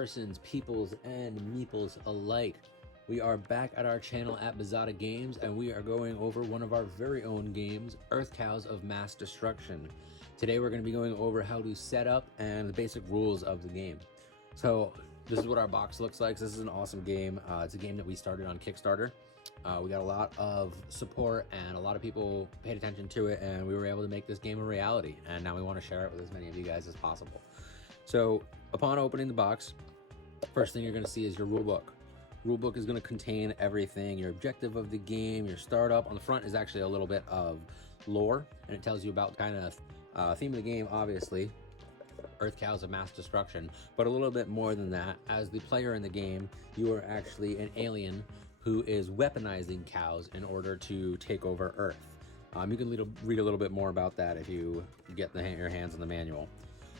persons, peoples, and meeples alike. We are back at our channel at Bazada Games, and we are going over one of our very own games, Earth Cows of Mass Destruction. Today we're going to be going over how to set up and the basic rules of the game. So this is what our box looks like. This is an awesome game. It's a game that we started on Kickstarter. We got a lot of support and a lot of people paid attention to it, and we were able to make this game a reality, and now we want to share it with as many of you guys as possible. So upon opening the box, first thing you're going to see is your rule book. Rule book is going to contain everything, your objective of the game, your startup. On the front is actually a little bit of lore, and it tells you about kind of theme of the game, obviously, Earth Cows of Mass Destruction, but a little bit more than that. As the player in the game, you are actually an alien who is weaponizing cows in order to take over Earth. You can read a little bit more about that if you get your hands on the manual.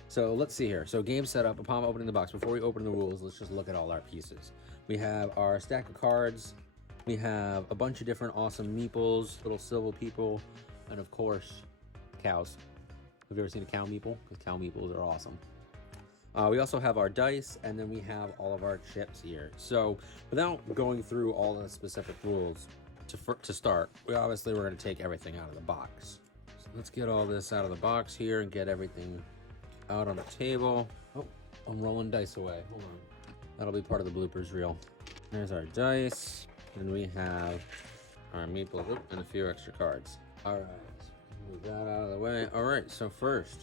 So let's see here. So game setup, upon opening the box, before we open the rules, let's just look at all our pieces. We have our stack of cards. We have a bunch of different awesome meeples, little silver people, and of course, cows. Have you ever seen a cow meeple? Because cow meeples are awesome. We also have our dice, and then we have all of our chips here. So without going through all the specific rules to start, we're going to take everything out of the box. So let's get all this out of the box here and get everything out on the table. Oh, I'm rolling dice away. Hold on. That'll be part of the bloopers reel. There's our dice, and we have our meeple and a few extra cards. All right, move that out of the way. All right, so first,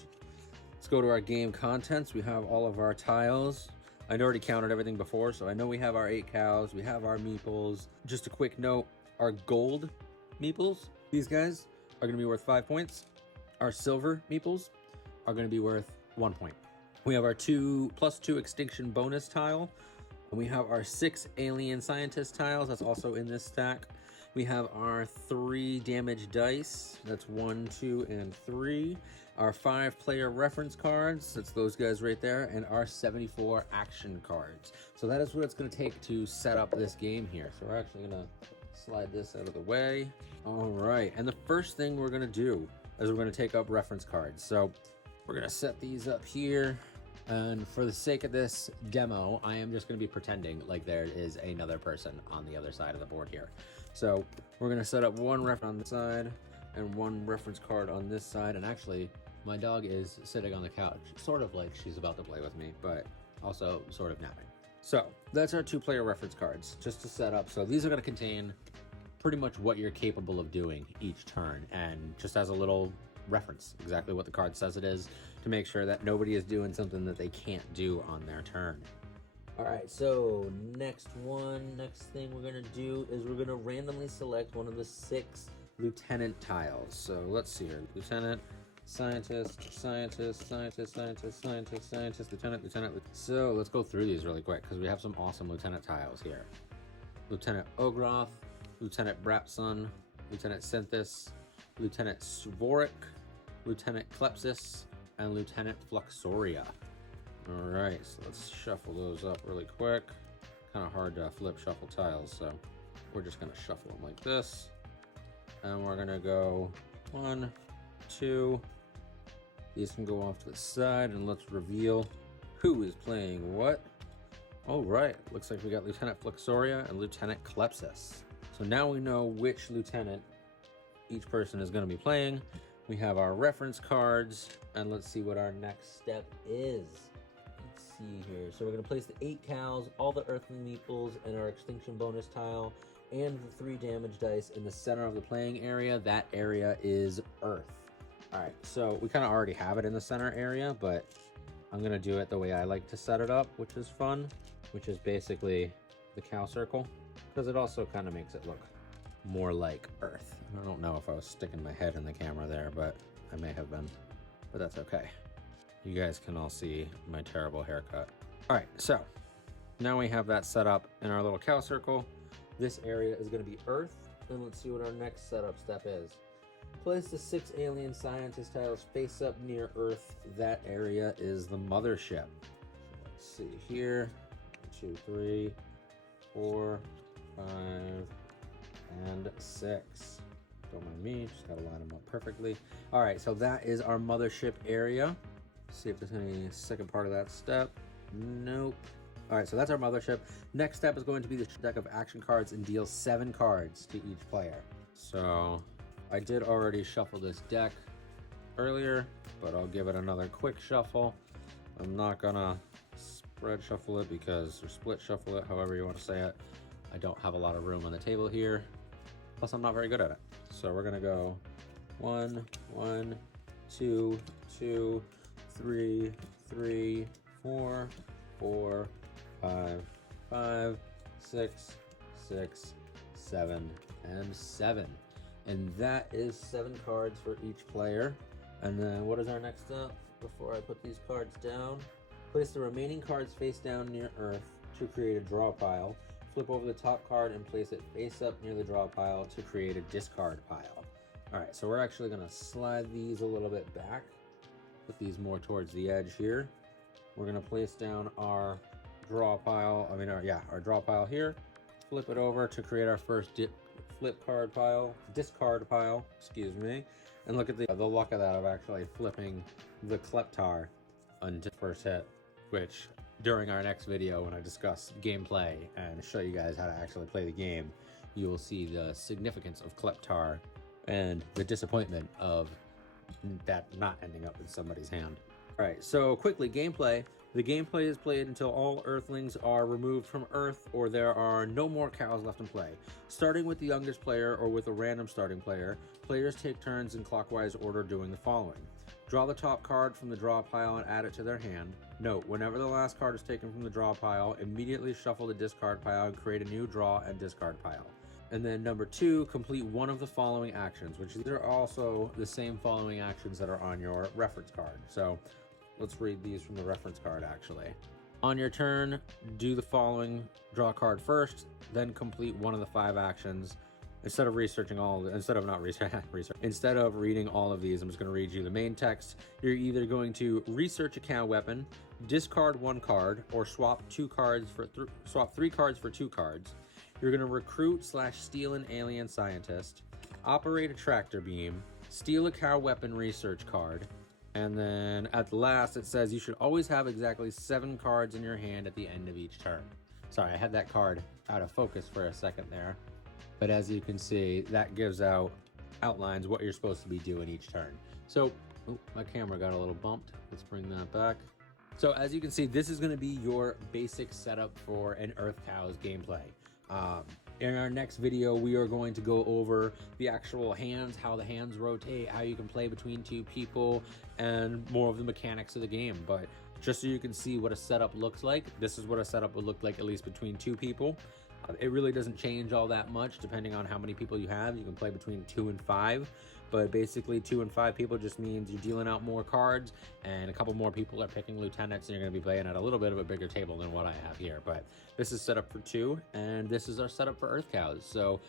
let's go to our game contents. We have all of our tiles. I'd already counted everything before, so I know we have our 8 cows. We have our meeples. Just a quick note, our gold meeples, these guys are going to be worth 5 points. Our silver meeples are going to be worth 1 point. We have our +2 extinction bonus tile, and we have our 6 alien scientist tiles. That's also in this stack. We have our 3 damage dice. That's 1, 2, and 3. Our 5 player reference cards. That's those guys right there. And our 74 action cards. So that is what it's going to take to set up this game here. So we're actually going to slide this out of the way. All right. And the first thing we're going to do is we're going to take up reference cards. So we're going to set these up here. And for the sake of this demo, I am just going to be pretending like there is another person on the other side of the board here. So we're going to set up one reference on this side and one reference card on this side. And actually, my dog is sitting on the couch, sort of like she's about to play with me, but also sort of napping. So that's our 2 player reference cards just to set up. So these are going to contain pretty much what you're capable of doing each turn, and just as a little reference, exactly what the card says it is, to make sure that nobody is doing something that they can't do on their turn. All right, so next thing we're gonna do is we're gonna randomly select one of the 6 lieutenant tiles. So let's see here. Lieutenant, scientist, scientist, scientist, scientist, scientist, scientist, lieutenant, lieutenant. So let's go through these really quick because we have some awesome lieutenant tiles here. Lieutenant Ogroth, Lieutenant Brapson, Lieutenant Synthis, Lieutenant Svorik, Lieutenant Klepsis, and Lieutenant Fluxoria. All right, so let's shuffle those up really quick. Kind of hard to flip shuffle tiles, so we're just gonna shuffle them like this. And we're gonna go 1, 2. These can go off to the side, and let's reveal who is playing what. All right, looks like we got Lieutenant Fluxoria and Lieutenant Klepsis. So now we know which lieutenant each person is going to be playing. We have our reference cards, and let's see what our next step is. Let's see here. So we're going to place the 8 cows, all the earthly meeples, and our extinction bonus tile, and the 3 damage dice in the center of the playing area. That area is Earth. All right, so we kind of already have it in the center area, but I'm going to do it the way I like to set it up, which is fun, which is basically the cow circle, because it also kind of makes it look more like Earth. I don't know if I was sticking my head in the camera there, but I may have been, but that's okay. You guys can all see my terrible haircut. All right, so now we have that set up in our little cow circle. This area is going to be Earth, and let's see what our next setup step is. Place the 6 alien scientist tiles face up near Earth. That area is the mothership. Let's see here. 2, 3, 4, 5, and 6. Don't mind me, just gotta line them up perfectly. All right, so that is our mothership area. See if there's any second part of that step. Nope. All right, so that's our mothership. Next step is going to be the deck of action cards and deal 7 cards to each player. So I did already shuffle this deck earlier, but I'll give it another quick shuffle. I'm not gonna spread shuffle it because, or split shuffle it, however you want to say it. I don't have a lot of room on the table here. Plus, I'm not very good at it. So we're gonna go 1, 1, 2, 2, 3, 3, 4, 4, 5, 5, 6, 6, 7, and 7. And that is 7 cards for each player. And then what is our next step? Before I put these cards down, place the remaining cards face down near Earth to create a draw pile. Flip over the top card and place it face up near the draw pile to create a discard pile. All right, so we're actually gonna slide these a little bit back, put these more towards the edge here. We're gonna place down our draw pile, our draw pile here, flip it over to create our first discard pile, excuse me. And look at the luck of that of actually flipping the Kleptar until first hit, which during our next video when I discuss gameplay and show you guys how to actually play the game, you will see the significance of Kleptar and the disappointment of that not ending up in somebody's hand. All right, so quickly, gameplay. The gameplay is played until all Earthlings are removed from Earth or there are no more cows left in play. Starting with the youngest player or with a random starting player, players take turns in clockwise order doing the following. Draw the top card from the draw pile and add it to their hand. Note, whenever the last card is taken from the draw pile, immediately shuffle the discard pile and create a new draw and discard pile. And then number 2, complete one of the following actions, which are also the same following actions that are on your reference card. So let's read these from the reference card actually. On your turn, do the following: draw a card first, then complete one of the 5 actions. Instead of reading all of these, I'm just going to read you the main text. You're either going to research a cow weapon, discard 1 card, or swap 3 cards for 2 cards. You're going to recruit/steal an alien scientist, operate a tractor beam, steal a cow weapon research card, and then at last it says you should always have exactly 7 cards in your hand at the end of each turn. Sorry, I had that card out of focus for a second there. But as you can see, that outlines what you're supposed to be doing each turn. So, my camera got a little bumped. Let's bring that back. So as you can see, this is going to be your basic setup for an Earth Cows gameplay. In our next video, we are going to go over the actual hands, how the hands rotate, how you can play between 2 people, and more of the mechanics of the game. But just so you can see what a setup looks like, this is what a setup would look like at least between 2 people. It really doesn't change all that much depending on how many people you have. You can play between 2 and 5, but basically 2 and 5 people just means you're dealing out more cards and a couple more people are picking lieutenants, and you're going to be playing at a little bit of a bigger table than what I have here. But this is set up for 2, and this is our setup for Earth Cows. So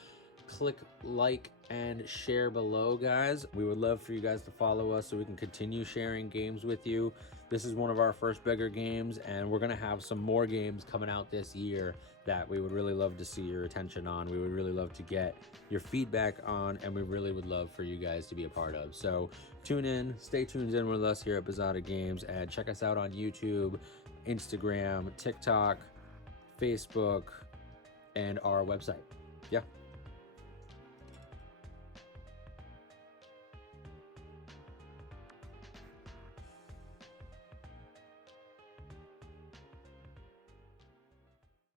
click like and share below, guys. We would love for you guys to follow us so we can continue sharing games with you. This is one of our first bigger games, and we're going to have some more games coming out this year that we would really love to see your attention on. We would really love to get your feedback on, and we really would love for you guys to be a part of. So tune in, stay tuned in with us here at Bazada Games, and check us out on YouTube, Instagram, TikTok, Facebook, and our website. Yeah.